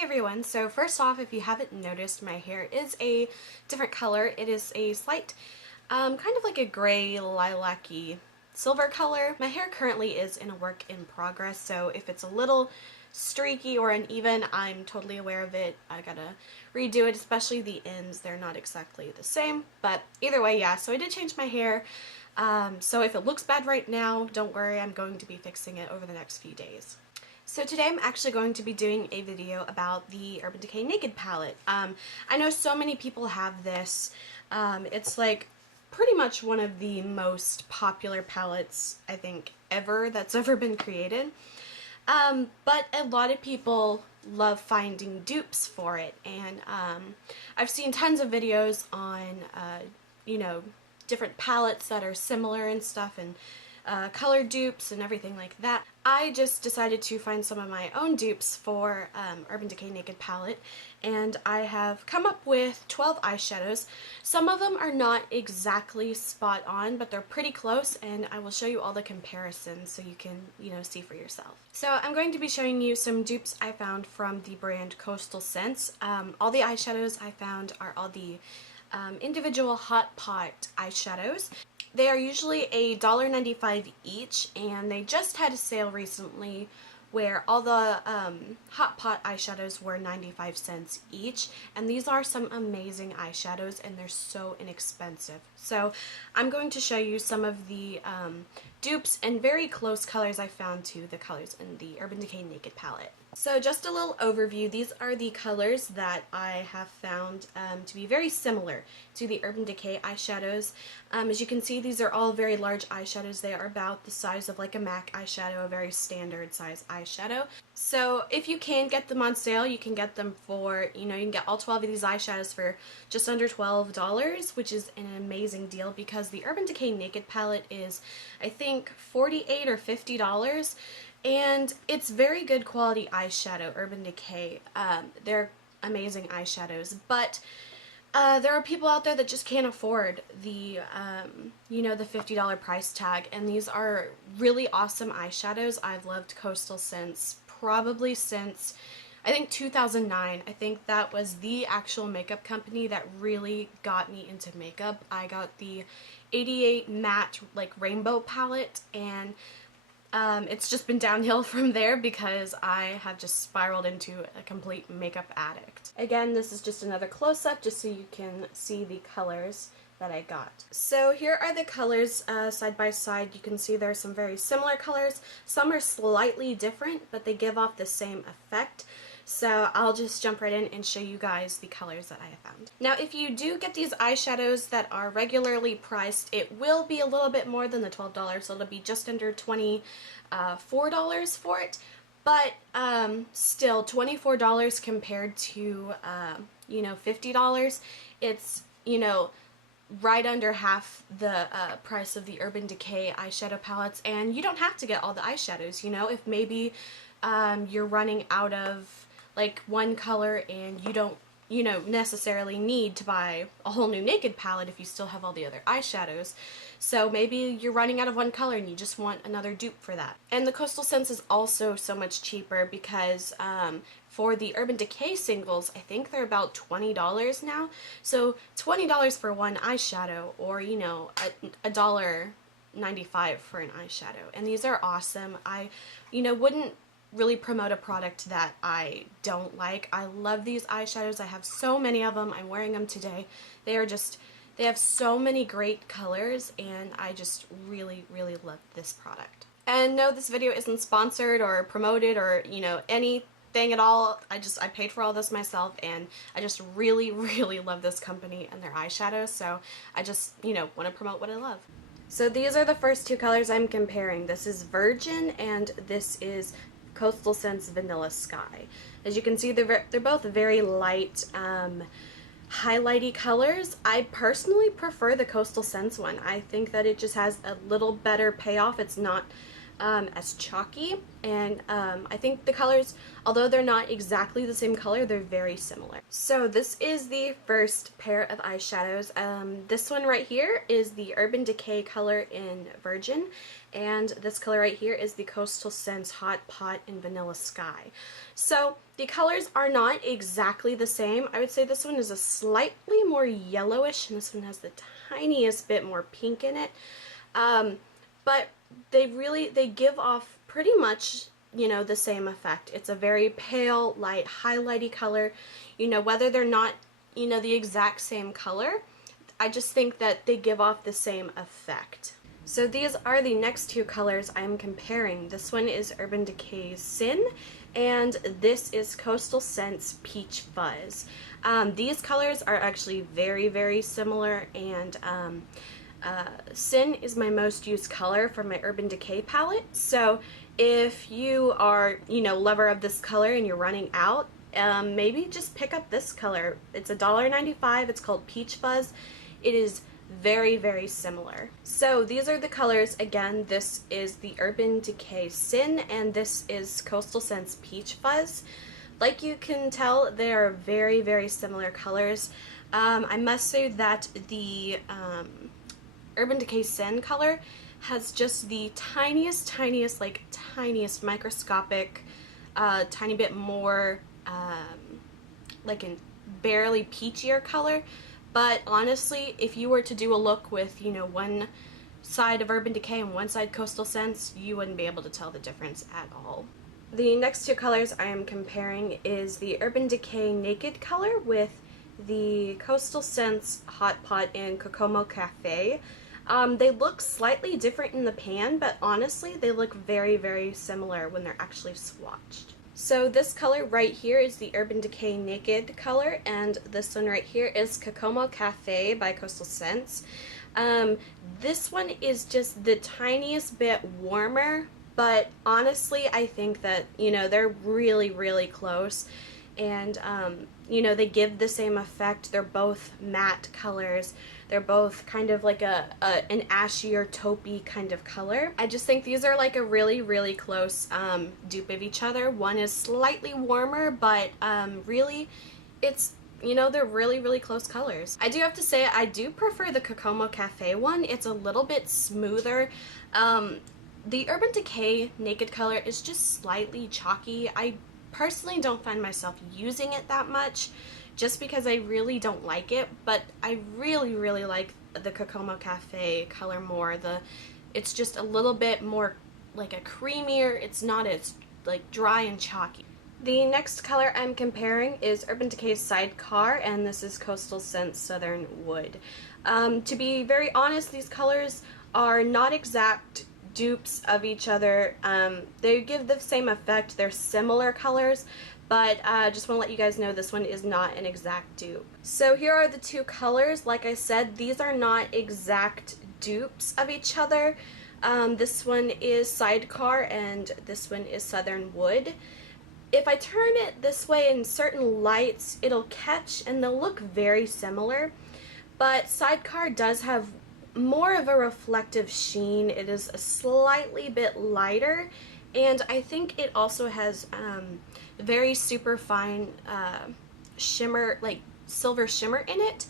Hey everyone, so first off, if you haven't noticed, my hair is a different color. It is a slight, kind of like a gray, lilac-y silver color. My hair currently is in a work in progress, so if it's a little streaky or uneven, I'm totally aware of it. I gotta redo it, especially the ends. They're not exactly the same, but either way, yeah, so I did change my hair. So if it looks bad right now, don't worry, I'm going to be fixing it over the next few days. So today I'm actually going to be doing a video about the Urban Decay Naked palette. I know so many people have this. It's like pretty much one of the most popular palettes, I think, ever that's ever been created. But a lot of people love finding dupes for it, and I've seen tons of videos on, you know, different palettes that are similar and stuff, and color dupes and everything like that. I just decided to find some of my own dupes for Urban Decay Naked palette, and I have come up with 12 eyeshadows. Some of them are not exactly spot on, but they're pretty close, and I will show you all the comparisons so you can, you know, see for yourself. So I'm going to be showing you some dupes I found from the brand Coastal Scents. All the eyeshadows I found are all the individual Hot Pot eyeshadows. They are usually $1.95 each, and they just had a sale recently where all the Hot Pot eyeshadows were 95 cents each, and these are some amazing eyeshadows, and they're so inexpensive. So I'm going to show you some of the dupes and very close colors I found to the colors in the Urban Decay Naked palette. So just a little overview, these are the colors that I have found to be very similar to the Urban Decay eyeshadows. As you can see, these are all very large eyeshadows. They are about the size of like a MAC eyeshadow, a very standard size eyeshadow. So if you can get them on sale, you can get them for, you know, you can get all 12 of these eyeshadows for just under $12, which is an amazing deal because the Urban Decay Naked palette is, I think, $48 or $50. And it's very good quality eyeshadow, Urban Decay. They're amazing eyeshadows, but there are people out there that just can't afford the, you know, the $50 price tag, and these are really awesome eyeshadows. I've loved Coastal Scents probably since, I think, 2009. I think that was the actual makeup company that really got me into makeup. I got the 88 matte, like, rainbow palette, and it's just been downhill from there because I have just spiraled into a complete makeup addict. Again, this is just another close-up just so you can see the colors that I got. So here are the colors side by side. You can see there are some very similar colors. Some are slightly different, but they give off the same effect. So I'll just jump right in and show you guys the colors that I have found. Now if you do get these eyeshadows that are regularly priced, it will be a little bit more than the $12, so it'll be just under $24 for it. But still, $24 compared to, you know, $50, it's, you know, right under half the price of the Urban Decay eyeshadow palettes, and you don't have to get all the eyeshadows, you know. If maybe you're running out of like one color and you don't, you know, necessarily need to buy a whole new naked palette if you still have all the other eyeshadows. So maybe you're running out of one color and you just want another dupe for that. And the Coastal Scents is also so much cheaper because for the Urban Decay singles, I think they're about $20 now. So $20 for one eyeshadow, or, you know, $1.95 for an eyeshadow. And these are awesome. I, you know, wouldn't really promote a product that I don't like. I love these eyeshadows. I have so many of them. I'm wearing them today. They are just, they have so many great colors, and I just really, really love this product. And no, this video isn't sponsored or promoted or, you know, anything at all. I paid for all this myself, and I just really, really love this company and their eyeshadows, so I just, you know, want to promote what I love. So these are the first two colors I'm comparing. This is Virgin, and this is Coastal Scents Vanilla Sky. As you can see, they're both very light, highlighty colors. I personally prefer the Coastal Scents one. I think that it just has a little better payoff. It's not as chalky, and I think the colors, although they're not exactly the same color, they're very similar. So this is the first pair of eyeshadows. This one right here is the Urban Decay color in Virgin, and this color right here is the Coastal Scents Hot Pot in Vanilla Sky. So the colors are not exactly the same. I would say this one is a slightly more yellowish, and this one has the tiniest bit more pink in it. But they give off pretty much, you know, the same effect. It's a very pale, light, highlighty color. You know, whether they're not, you know, the exact same color, I just think that they give off the same effect. So these are the next two colors I am comparing. This one is Urban Decay's Sin, and this is Coastal Scents Peach Fuzz. These colors are actually very, very similar, and Sin is my most used color for my Urban Decay palette. So if you are, you know, lover of this color and you're running out, maybe just pick up this color. It's $1.95. It's called Peach Fuzz. It is very, very similar. So these are the colors. Again, this is the Urban Decay Sin, and this is Coastal Scents Peach Fuzz. Like you can tell, they are very, very similar colors. I must say that the Urban Decay Sin color has just the tiniest microscopic, tiny bit more, like a barely peachier color. But honestly, if you were to do a look with, you know, one side of Urban Decay and one side Coastal Scents, you wouldn't be able to tell the difference at all. The next two colors I am comparing is the Urban Decay Naked color with the Coastal Scents Hot Pot in Kokomo Cafe. They look slightly different in the pan, but honestly, they look very, very similar when they're actually swatched. So this color right here is the Urban Decay Naked color, and this one right here is Kokomo Cafe by Coastal Scents. This one is just the tiniest bit warmer, but honestly, I think that, you know, they're really, really close, and you know, they give the same effect. They're both matte colors. They're both kind of like an ashy or taupey kind of color. I just think these are like a really, really close dupe of each other. One is slightly warmer, but really, it's, you know, they're really, really close colors. I do have to say, I do prefer the Kokomo Cafe one. It's a little bit smoother. The Urban Decay Naked color is just slightly chalky. I personally don't find myself using it that much, just because I really don't like it, but I really, really like the Kokomo Cafe color more. It's just a little bit more like a creamier, it's not as like dry and chalky. The next color I'm comparing is Urban Decay's Sidecar, and this is Coastal Scents Southern Wood. To be very honest, these colors are not exact dupes of each other. They give the same effect. They're similar colors, but I just want to let you guys know this one is not an exact dupe. So here are the two colors. Like I said, these are not exact dupes of each other. This one is Sidecar and this one is Southern Wood. If I turn it this way in certain lights, it'll catch and they'll look very similar, but Sidecar does have more of a reflective sheen. It is a slightly bit lighter, and I think it also has very super fine shimmer, like silver shimmer in it,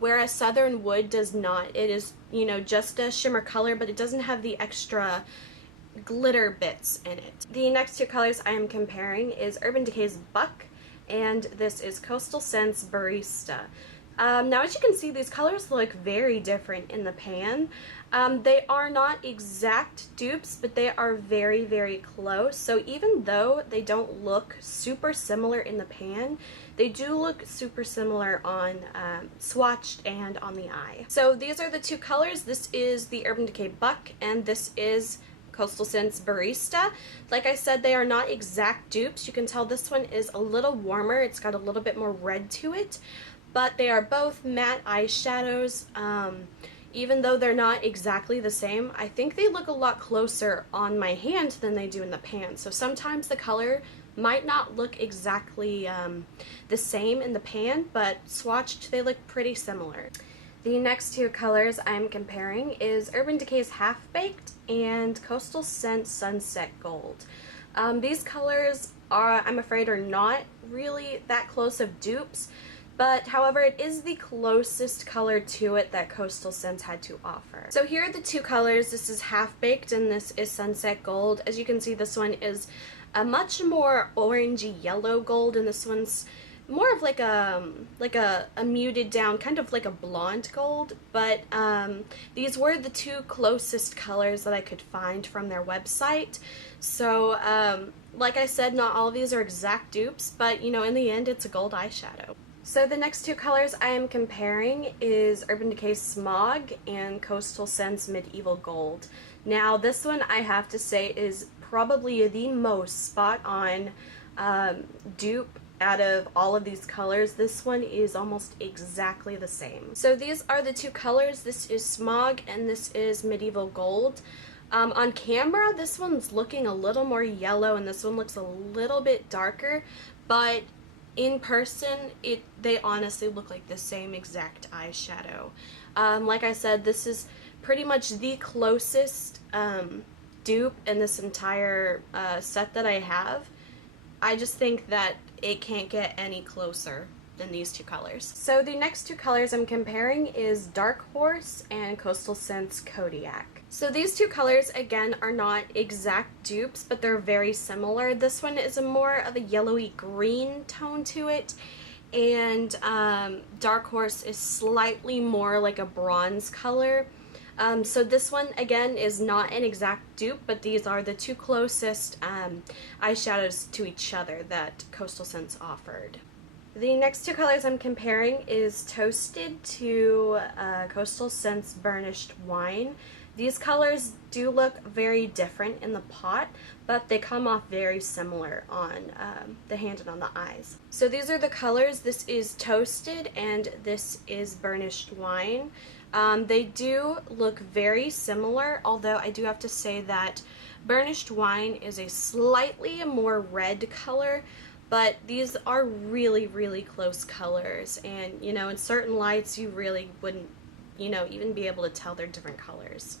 whereas Southern Wood does not. It is, you know, just a shimmer color, but it doesn't have the extra glitter bits in it. The next two colors I am comparing is Urban Decay's Buck, and this is Coastal Scents Barista. Now, as you can see, these colors look very different in the pan. They are not exact dupes, but they are very, very close. So even though they don't look super similar in the pan, they do look super similar on swatched and on the eye. So these are the two colors. This is the Urban Decay Buck, and this is Coastal Scents Barista. Like I said, they are not exact dupes. You can tell this one is a little warmer. It's got a little bit more red to it. But they are both matte eyeshadows. Even though they're not exactly the same, I think they look a lot closer on my hand than they do in the pan. So sometimes the color might not look exactly the same in the pan, but swatched they look pretty similar. The next two colors I'm comparing is Urban Decay's Half Baked and Coastal Scent Sunset Gold. These colors are, I'm afraid, are not really that close of dupes, but however it is the closest color to it that Coastal Scents had to offer. So here are the two colors. This is Half Baked and this is Sunset Gold. As you can see, this one is a much more orangey yellow gold, and this one's more of like a muted down, kind of like a blonde gold, but these were the two closest colors that I could find from their website. So like I said, not all of these are exact dupes, but you know, in the end it's a gold eyeshadow. So the next two colors I am comparing is Urban Decay's Smog and Coastal Scents Medieval Gold. Now this one, I have to say, is probably the most spot on dupe out of all of these colors. This one is almost exactly the same. So these are the two colors. This is Smog and this is Medieval Gold. On camera, this one's looking a little more yellow and this one looks a little bit darker, but in person, they honestly look like the same exact eyeshadow. Like I said, this is pretty much the closest dupe in this entire set that I have. I just think that it can't get any closer than these two colors. So the next two colors I'm comparing is Darkhorse and Coastal Scents Kodiak. So these two colors, again, are not exact dupes, but they're very similar. This one is a more of a yellowy green tone to it, and Darkhorse is slightly more like a bronze color. So this one, again, is not an exact dupe, but these are the two closest eyeshadows to each other that Coastal Scents offered. The next two colors I'm comparing is Toasted to Coastal Scents Burnished Wine. These colors do look very different in the pot, but they come off very similar on the hand and on the eyes. So these are the colors. This is Toasted and this is Burnished Wine. They do look very similar, although I do have to say that Burnished Wine is a slightly more red color, but these are really, really close colors, and you know, in certain lights you really wouldn't, you know, even be able to tell they're different colors.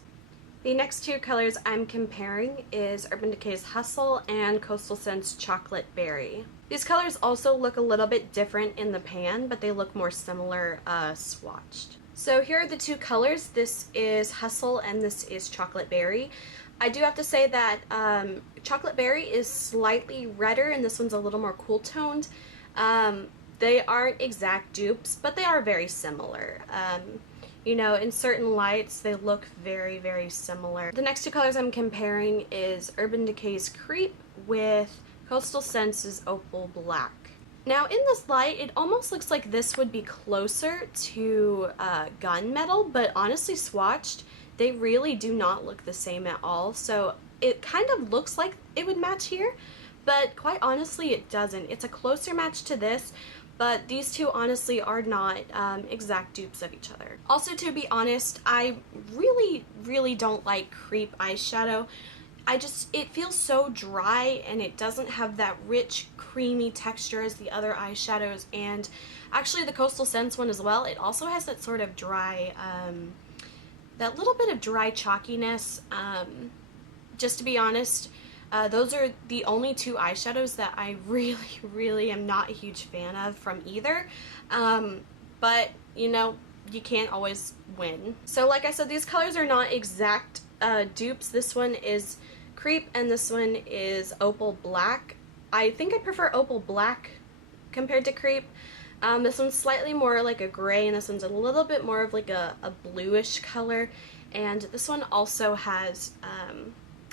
The next two colors I'm comparing is Urban Decay's Hustle and Coastal Scents Chocolate Berry. These colors also look a little bit different in the pan, but they look more similar swatched. So here are the two colors. This is Hustle and this is Chocolate Berry. I do have to say that Chocolate Berry is slightly redder and this one's a little more cool toned. They aren't exact dupes, but they are very similar. You know, in certain lights they look very, very similar. The next two colors I'm comparing is Urban Decay's Creep with Coastal Scents' Opal Black. Now in this light, it almost looks like this would be closer to Gunmetal, but honestly swatched, they really do not look the same at all. So it kind of looks like it would match here, but quite honestly it doesn't. It's a closer match to this, but these two honestly are not exact dupes of each other. Also, to be honest, I really, really don't like Creep eyeshadow. It feels so dry and it doesn't have that rich, creamy texture as the other eyeshadows, and actually the Coastal Scents one as well. It also has that sort of dry, that little bit of dry chalkiness. Just to be honest, those are the only two eyeshadows that I really, really am not a huge fan of from either. But, you know, you can't always win. So like I said, these colors are not exact dupes. This one is Creep and this one is Opal Black. I think I prefer Opal Black compared to Creep. This one's slightly more like a gray and this one's a little bit more of like a bluish color, and this one also has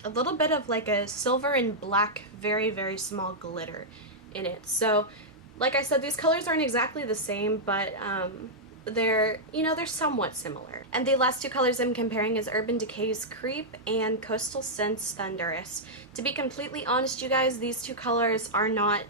a little bit of like a silver and black, very, very small glitter in it. So like I said, these colors aren't exactly the same, but they're, you know, they're somewhat similar. And the last two colors I'm comparing is Urban Decay's Creep and Coastal Scents Thunderous. To be completely honest, you guys, these two colors are not,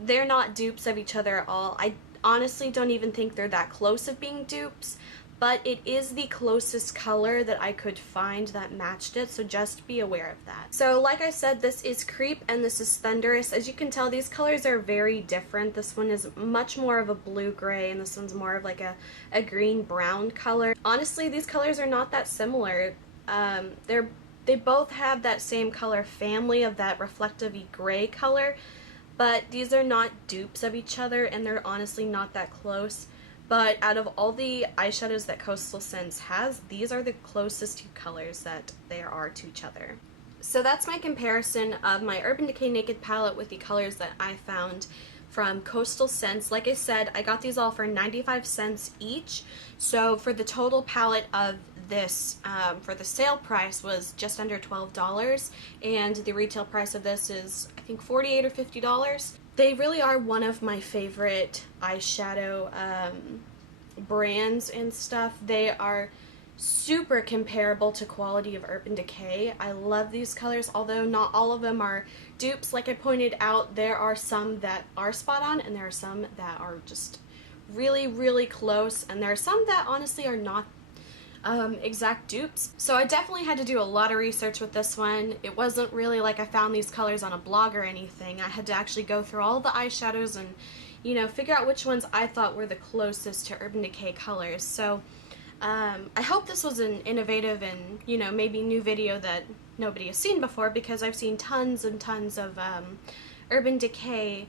they're not dupes of each other at all. I honestly don't even think they're that close of being dupes, but it is the closest color that I could find that matched it, so just be aware of that. So like I said, this is Creep and this is Thunderous. As you can tell, these colors are very different. This one is much more of a blue-gray and this one's more of like a green-brown color. Honestly, these colors are not that similar. They both have that same color family of that reflective-y gray color, but these are not dupes of each other and they're honestly not that close. But out of all the eyeshadows that Coastal Scents has, these are the closest two colors that there are to each other. So that's my comparison of my Urban Decay Naked palette with the colors that I found from Coastal Scents. Like I said, I got these all for 95 cents each. So for the total palette of this, for the sale price, was just under $12, and the retail price of this is, I think, $48 or $50. They really are one of my favorite eyeshadow brands and stuff. They are super comparable to quality of Urban Decay. I love these colors, although not all of them are dupes. Like I pointed out, there are some that are spot on and there are some that are just really, really close, and there are some that honestly are not exact dupes. So I definitely had to do a lot of research with this one. It wasn't really like I found these colors on a blog or anything. I had to actually go through all the eyeshadows and, you know, figure out which ones I thought were the closest to Urban Decay colors. So I hope this was an innovative and, you know, maybe new video that nobody has seen before, because I've seen tons and tons of Urban Decay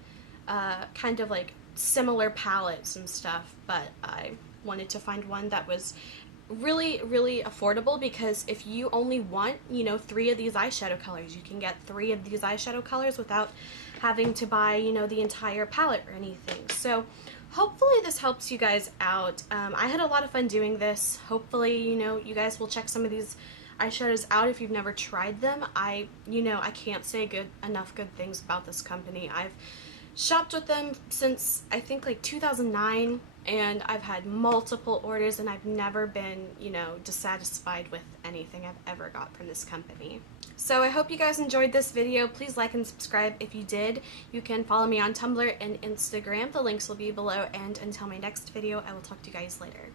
kind of like similar palettes and stuff, but I wanted to find one that was really, really affordable, because if you only want, you know, 3 of these eyeshadow colors, you can get 3 of these eyeshadow colors without having to buy, you know, the entire palette or anything. So hopefully this helps you guys out. I had a lot of fun doing this. Hopefully, you know, you guys will check some of these eyeshadows out if you've never tried them. You know, I can't say enough good things about this company. I've shopped with them since, I think, like 2009, and I've had multiple orders and I've never been, you know, dissatisfied with anything I've ever got from this company. So I hope you guys enjoyed this video. Please like and subscribe if you did. You can follow me on Tumblr and Instagram. The links will be below, and until my next video, I will talk to you guys later.